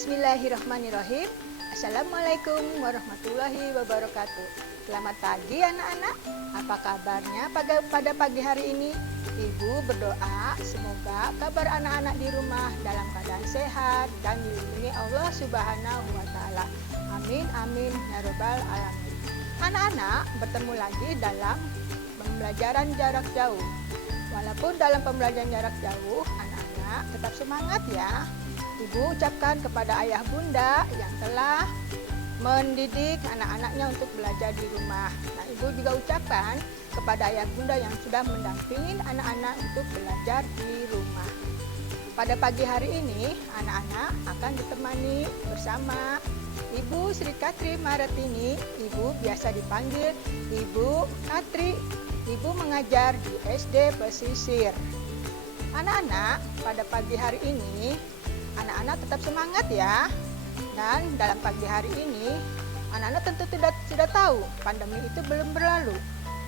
Bismillahirrahmanirrahim. Assalamualaikum warahmatullahi wabarakatuh. Selamat pagi anak-anak. Apa kabarnya pada pagi hari ini? Ibu berdoa semoga kabar anak-anak di rumah dalam keadaan sehat dan dilindungi Allah Subhanahu wa taala. Amin amin ya rabbal alamin. Anak-anak bertemu lagi dalam pembelajaran jarak jauh. Walaupun dalam pembelajaran jarak jauh, anak-anak tetap semangat ya. Ibu ucapkan kepada ayah bunda yang telah mendidik anak-anaknya untuk belajar di rumah. Nah, ibu juga ucapkan kepada ayah bunda yang sudah mendampingi anak-anak untuk belajar di rumah. Pada pagi hari ini, anak-anak akan ditemani bersama Ibu Sri Katri Maretini. Ibu biasa dipanggil Ibu Katri. Ibu mengajar di SD Pesisir. Anak-anak, pada pagi hari ini, anak-anak tetap semangat ya. Dan dalam pagi hari ini, anak-anak tentu sudah tahu pandemi itu belum berlalu.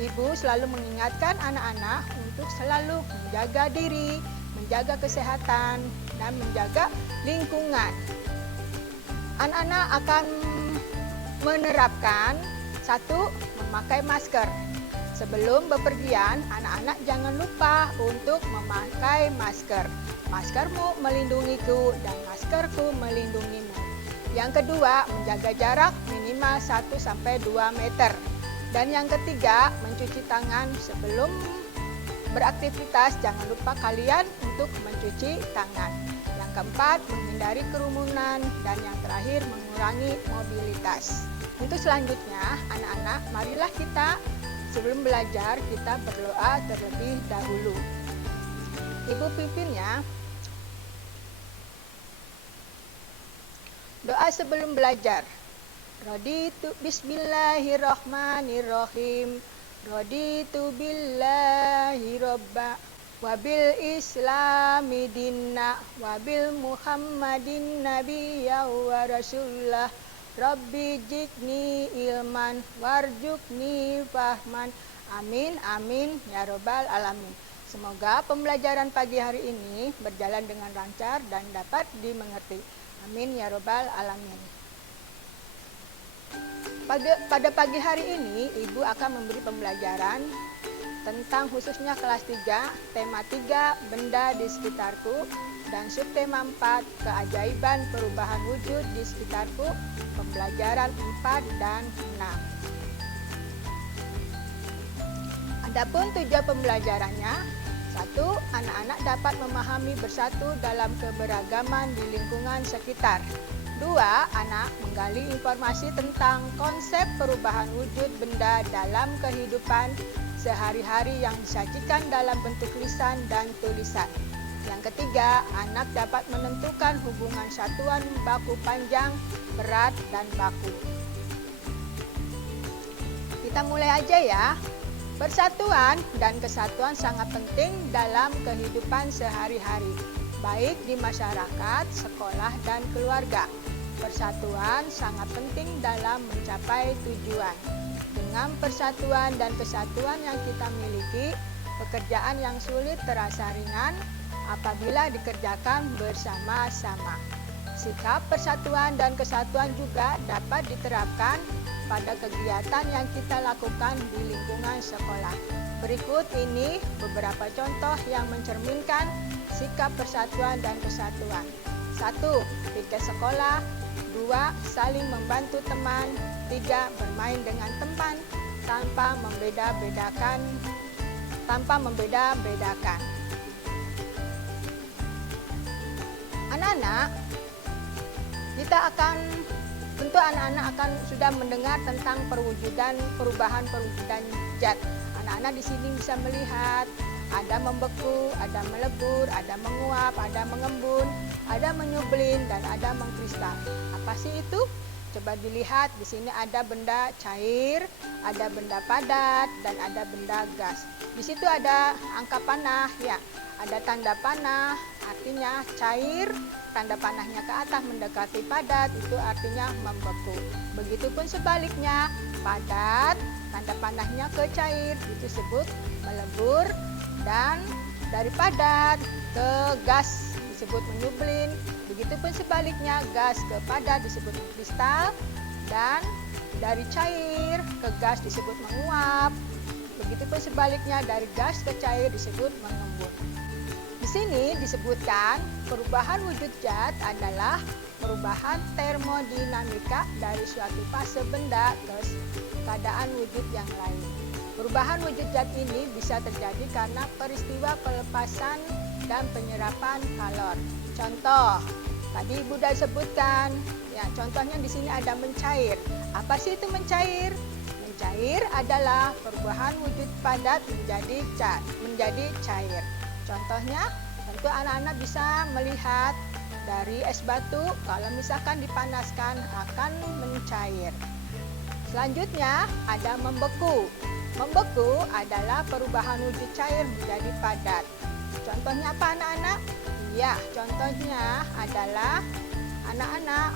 Ibu selalu mengingatkan anak-anak untuk selalu menjaga diri, menjaga kesehatan, dan menjaga lingkungan. Anak-anak akan menerapkan satu, memakai masker. Sebelum bepergian, anak-anak jangan lupa untuk memakai masker. Maskermu melindungiku dan maskerku melindungimu. Yang kedua, menjaga jarak minimal 1-2 meter. Dan yang ketiga, mencuci tangan sebelum beraktivitas. Jangan lupa kalian untuk mencuci tangan. Yang keempat, menghindari kerumunan. Dan yang terakhir, mengurangi mobilitas. Untuk selanjutnya, anak-anak, marilah kita sebelum belajar kita berdoa terlebih dahulu. Ibu pimpinnya. Doa sebelum belajar. Raditu bismillahirrahmanirrahim. Raditu billahi robba wabil islami dinna wabil muhammadin nabiyya wa rasulullah. Rabbi jidni ilman warjukni fahman. Amin amin ya rabbal alamin. Semoga pembelajaran pagi hari ini berjalan dengan lancar dan dapat dimengerti. Amin ya rabbal alamin. Pada pagi hari ini, Ibu akan memberi pembelajaran tentang khususnya kelas 3, tema 3, benda di sekitarku, dan subtema 4, keajaiban perubahan wujud di sekitarku, pembelajaran 4 dan 6. Adapun tujuan pembelajarannya, 1. Anak-anak dapat memahami bersatu dalam keberagaman di lingkungan sekitar. 2. Anak menggali informasi tentang konsep perubahan wujud benda dalam kehidupan sehari-hari yang disajikan dalam bentuk lisan dan tulisan. Yang ketiga, anak dapat menentukan hubungan satuan baku panjang, berat, dan baku. Kita mulai aja ya. Persatuan dan kesatuan sangat penting dalam kehidupan sehari-hari, baik di masyarakat, sekolah, dan keluarga. Persatuan sangat penting dalam mencapai tujuan. Dengan persatuan dan kesatuan yang kita miliki, pekerjaan yang sulit terasa ringan apabila dikerjakan bersama-sama. Sikap persatuan dan kesatuan juga dapat diterapkan pada kegiatan yang kita lakukan di lingkungan sekolah. Berikut ini beberapa contoh yang mencerminkan sikap persatuan dan kesatuan. 1. Pikir sekolah. 2. Saling membantu teman. 3. Bermain dengan teman tanpa membeda-bedakan. Anak-anak, tentu anak-anak akan sudah mendengar tentang perubahan perwujudan zat. Anak-anak di sini bisa melihat ada membeku, ada melebur, ada menguap, ada mengembun, ada menyublin, dan ada mengkristal. Apa sih itu? Coba dilihat, di sini ada benda cair, ada benda padat, dan ada benda gas. Di situ ada angka panah, ya. Ada tanda panah, artinya cair, tanda panahnya ke atas mendekati padat, itu artinya membeku. Begitupun sebaliknya, padat, tanda panahnya ke cair, itu disebut melebur, dan dari padat ke gas disebut menyublin. Begitupun sebaliknya, gas ke padat disebut mengkristal, dan dari cair ke gas disebut menguap. Begitupun sebaliknya, dari gas ke cair disebut mengembun. Di sini disebutkan perubahan wujud zat adalah perubahan termodinamika dari suatu fase benda ke keadaan wujud yang lain. Perubahan wujud zat ini bisa terjadi karena peristiwa pelepasan dan penyerapan kalor. Contoh, tadi Ibu sudah sebutkan, ya, contohnya di sini ada mencair. Apa sih itu mencair? Mencair adalah perubahan wujud padat menjadi cair. Contohnya, tentu anak-anak bisa melihat dari es batu, kalau misalkan dipanaskan akan mencair. Selanjutnya ada membeku. Membeku adalah perubahan wujud cair menjadi padat. Contohnya apa anak-anak? Ya, contohnya adalah anak-anak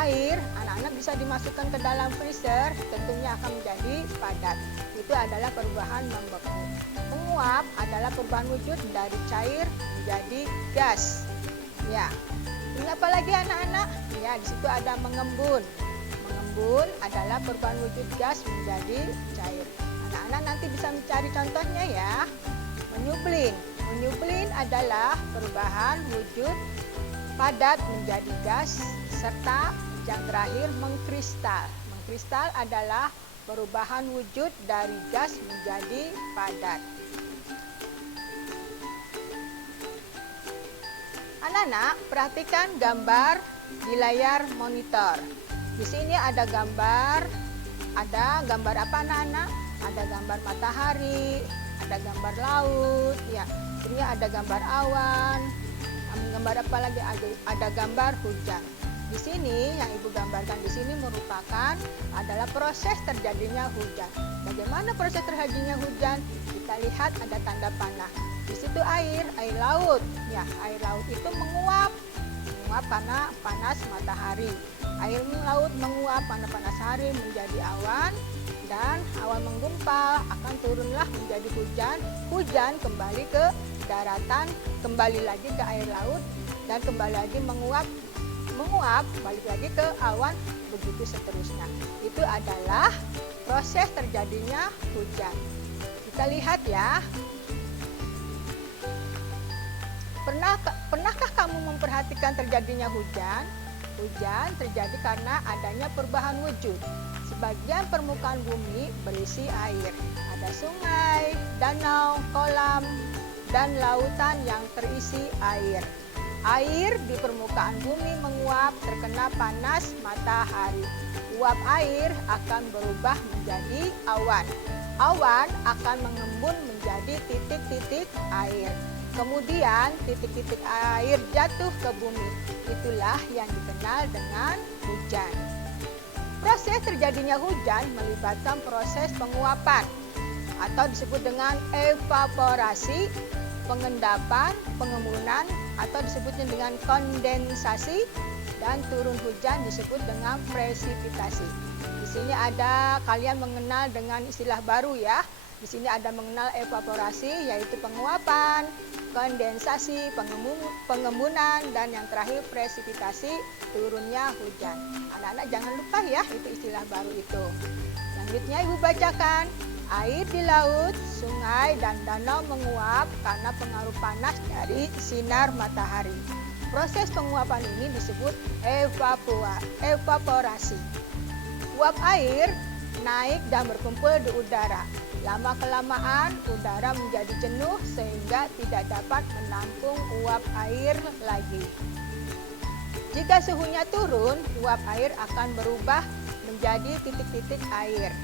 air, anak-anak bisa dimasukkan ke dalam freezer, tentunya akan menjadi padat. Itu adalah perubahan membeku. Menguap adalah perubahan wujud dari cair menjadi gas. Ya, ini apa lagi anak-anak? Ya, di situ ada mengembun. Mengembun adalah perubahan wujud gas menjadi cair. Anak-anak nanti bisa mencari contohnya ya. Menyublin. Menyublin adalah perubahan wujud padat menjadi gas, serta yang terakhir mengkristal. Mengkristal adalah perubahan wujud dari gas menjadi padat. Anak-anak, perhatikan gambar di layar monitor. Di sini ada gambar apa anak-anak? Ada gambar matahari, ada gambar laut, ya. Ini ada gambar awan, gambar apa lagi? Ada gambar hujan. Di sini yang Ibu gambarkan di sini merupakan adalah proses terjadinya hujan. Bagaimana proses terjadinya hujan? Kita lihat ada tanda panah. Di situ air laut. Ya, air laut itu menguap karena panas matahari. Air laut menguap karena panas hari menjadi awan, dan awan menggumpal akan turunlah menjadi hujan. Hujan kembali ke daratan, kembali lagi ke air laut, dan kembali lagi menguap, balik lagi ke awan, begitu seterusnya. Itu adalah proses terjadinya hujan. Kita lihat ya. Pernahkah kamu memperhatikan terjadinya hujan? Hujan terjadi karena adanya perubahan wujud. Sebagian permukaan bumi berisi air. Ada sungai, danau, kolam, dan lautan yang terisi air. Air di permukaan bumi menguap terkena panas matahari. Uap air akan berubah menjadi awan. Awan akan mengembun menjadi titik-titik air. Kemudian titik-titik air jatuh ke bumi. Itulah yang dikenal dengan hujan. Proses terjadinya hujan melibatkan proses penguapan atau disebut dengan evaporasi, pengendapan, pengembunan atau disebutnya dengan kondensasi, dan turun hujan disebut dengan presipitasi. Di sini ada kalian mengenal dengan istilah baru ya. Di sini ada mengenal evaporasi, yaitu penguapan, kondensasi, pengembunan, dan yang terakhir presipitasi, turunnya hujan. Anak-anak jangan lupa ya, itu istilah baru itu. Selanjutnya Ibu bacakan. Air di laut, sungai, dan danau menguap karena pengaruh panas dari sinar matahari. Proses penguapan ini disebut evaporasi. Uap air naik dan berkumpul di udara. Lama-kelamaan udara menjadi jenuh sehingga tidak dapat menampung uap air lagi. Jika suhunya turun, uap air akan berubah menjadi titik-titik air.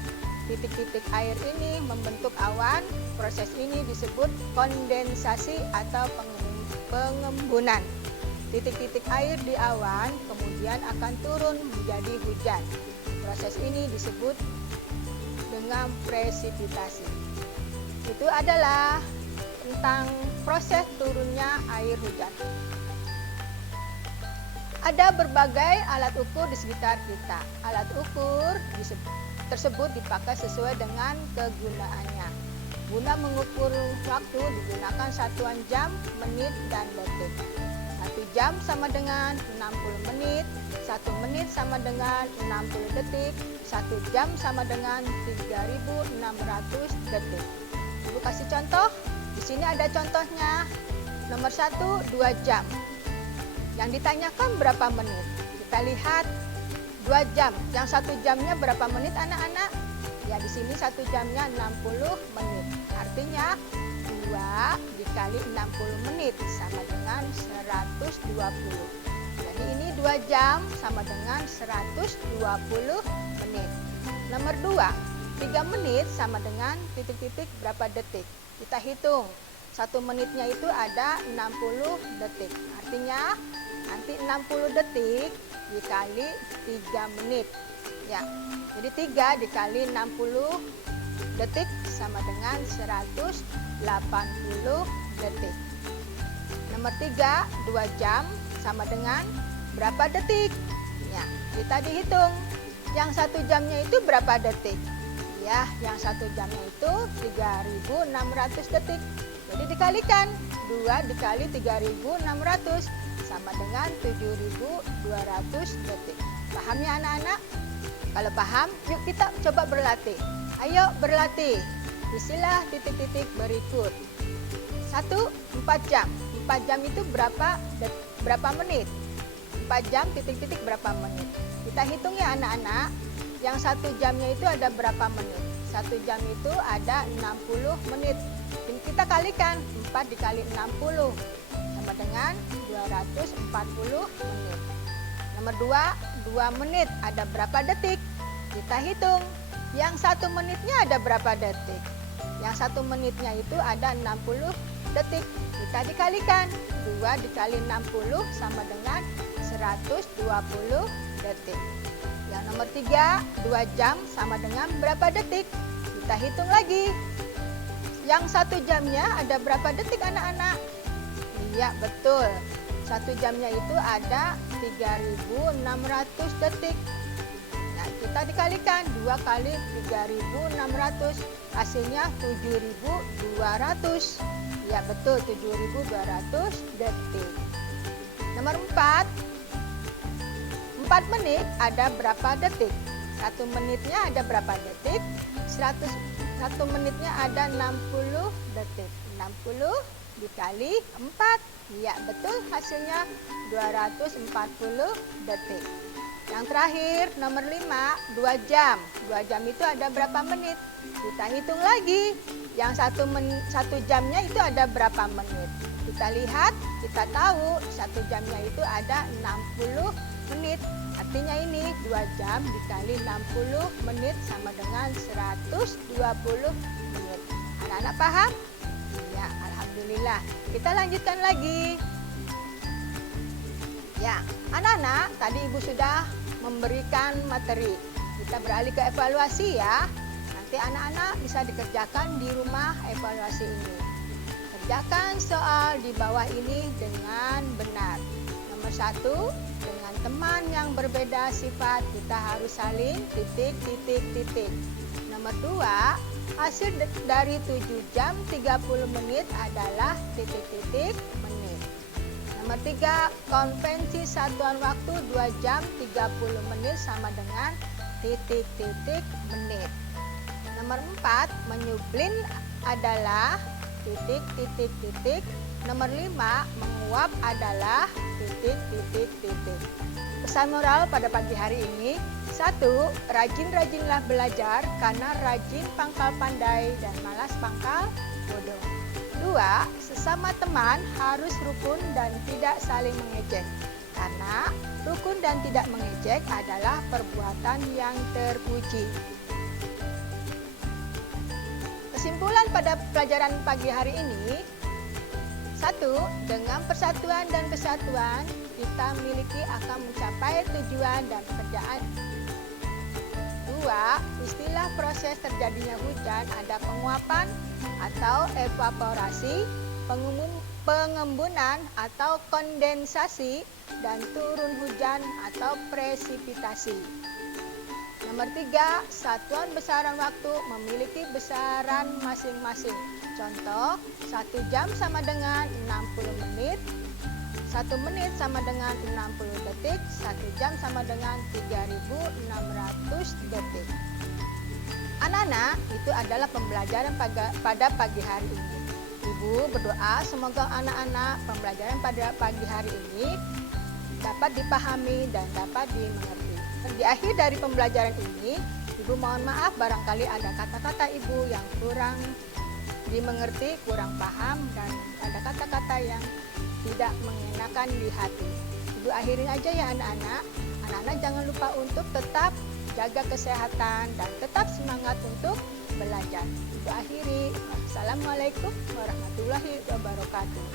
Titik-titik air ini membentuk awan. Proses ini disebut kondensasi atau pengembunan. Titik-titik air di awan kemudian akan turun menjadi hujan. Proses ini disebut dengan presipitasi. Itu adalah tentang proses turunnya air hujan. Ada berbagai alat ukur di sekitar kita. Alat ukur tersebut dipakai sesuai dengan kegunaannya. Guna mengukur waktu digunakan satuan jam, menit, dan detik. 1 jam sama dengan 60 menit, 1 menit sama dengan 60 detik, 1 jam sama dengan 3.600 detik. Ibu kasih contoh, di sini ada contohnya. Nomor 1, 2 jam. Yang ditanyakan berapa menit? Kita lihat 2 jam. Yang 1 jamnya berapa menit anak-anak? Ya di sini 1 jamnya 60 menit. Artinya 2 dikali 60 menit sama dengan 120. Jadi ini 2 jam sama dengan 120 menit. Nomor 2, 3 menit sama dengan titik-titik berapa detik. Kita hitung. 1 menitnya itu ada 60 detik. Artinya nanti 60 detik dikali 3 menit. Ya, jadi 3 dikali 60 detik sama dengan 180 detik. Nomor 3, 2 jam sama dengan berapa detik? Ya, kita dihitung. Yang 1 jamnya itu berapa detik? Ya, yang 1 jamnya itu 3.600 detik. Jadi dikalikan 2 dikali 3.600 sama dengan 7.200 detik. Paham ya anak-anak? Kalau paham, yuk kita coba berlatih. Ayo berlatih. Isilah titik-titik berikut. 1, 4 jam. 4 jam itu berapa menit? 4 jam titik-titik berapa menit? Kita hitung ya anak-anak. Yang 1 jamnya itu ada berapa menit? 1 jam itu ada 60 menit. Kita kalikan 4 dikali 60 sama dengan 240 menit. Nomor 2, 2 menit ada berapa detik? Kita hitung. Yang 1 menitnya ada berapa detik? Yang 1 menitnya itu ada 60 detik. Kita dikalikan 2 dikali 60 sama dengan 120 detik. Yang nomor 3, 2 jam sama dengan berapa detik? Kita hitung lagi. Yang 1 jamnya ada berapa detik anak-anak? Iya betul. 1 jamnya itu ada 3.600 detik. Nah, kita dikalikan 2 kali 3.600, hasilnya 7.200. Ya betul, 7.200 detik. Nomor 4, 4 menit ada berapa detik? 1 menitnya ada berapa detik? 1 menitnya ada 60 detik. 60 dikali 4. Ya betul, hasilnya 240 detik. Yang terakhir nomor 5, 2 jam. 2 jam itu ada berapa menit? Kita hitung lagi. Yang 1 jamnya itu ada berapa menit? Kita lihat, kita tahu 1 jamnya itu ada 60 menit. Artinya ini 2 jam dikali 60 menit sama dengan 120 menit. Anak-anak paham? Ya, alhamdulillah. Kita lanjutkan lagi. Ya, anak-anak, tadi Ibu sudah memberikan materi. Kita beralih ke evaluasi ya. Nanti anak-anak bisa dikerjakan di rumah evaluasi ini. Kerjakan soal di bawah ini dengan benar. Nomor 1, dengan teman yang berbeda sifat, kita harus saling titik. Nomor 2, hasil dari 7 jam 30 menit adalah titik menit. Nomor 3, konvensi satuan waktu 2 jam 30 menit sama dengan titik menit. Nomor 4, menyublin adalah titik. Nomor 5, menguap adalah titik. Pesan moral pada pagi hari ini, 1, rajin-rajinlah belajar karena rajin pangkal pandai dan malas pangkal bodoh. 2, sesama teman harus rukun dan tidak saling mengejek. Karena rukun dan tidak mengejek adalah perbuatan yang terpuji. Kesimpulan pada pelajaran pagi hari ini, 1, dengan persatuan dan kesatuan kita miliki akan mencapai tujuan dan pekerjaan. 2, istilah proses terjadinya hujan ada penguapan atau evaporasi, pengembunan atau kondensasi, dan turun hujan atau presipitasi. Nomor 3, satuan besaran waktu memiliki besaran masing-masing. Contoh, 1 jam sama dengan 60 menit, 1 menit sama dengan 60 detik, 1 jam sama dengan 3.600 detik. Anak-anak, itu adalah pembelajaran pada pagi hari ini. Ibu berdoa semoga anak-anak pembelajaran pada pagi hari ini dapat dipahami dan dapat dimengerti. Di akhir dari pembelajaran ini, Ibu mohon maaf barangkali ada kata-kata Ibu yang kurang dimengerti, kurang paham, dan ada kata-kata yang tidak mengenakan di hati. Ibu akhirin aja ya anak-anak. Anak-anak jangan lupa untuk tetap jaga kesehatan dan tetap semangat untuk belajar. Ibu akhiri. Assalamualaikum warahmatullahi wabarakatuh.